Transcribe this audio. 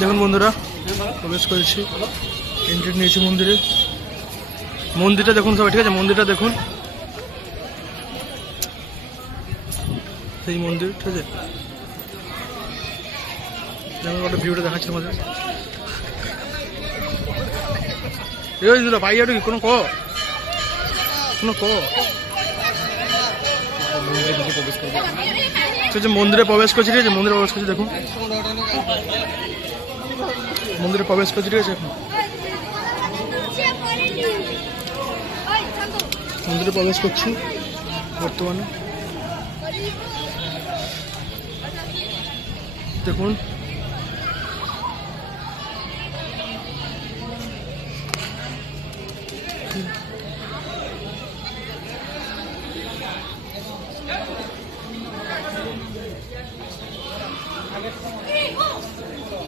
দেখুন বন্ধুরা, প্রবেশ করেছি, এন্ট্রি নিয়েছি মন্দিরে। মন্দিরটা দেখুন সবাই, ঠিক আছে? মন্দিরটা দেখুন, সেই মন্দির, ঠিক আছে? যেমন একটা ভিউটা দেখাচ্ছে আমাদের। এই দুটো পাই যাবে কি কোনো ক মন্দিরে প্রবেশ করছি, ঠিক আছে? মন্দিরে প্রবেশ করছি, দেখুন মন্দিরে প্রবেশ করছি, ঠিক আছে? এখন মন্দিরে প্রবেশ করছি বর্তমানে, দেখুন।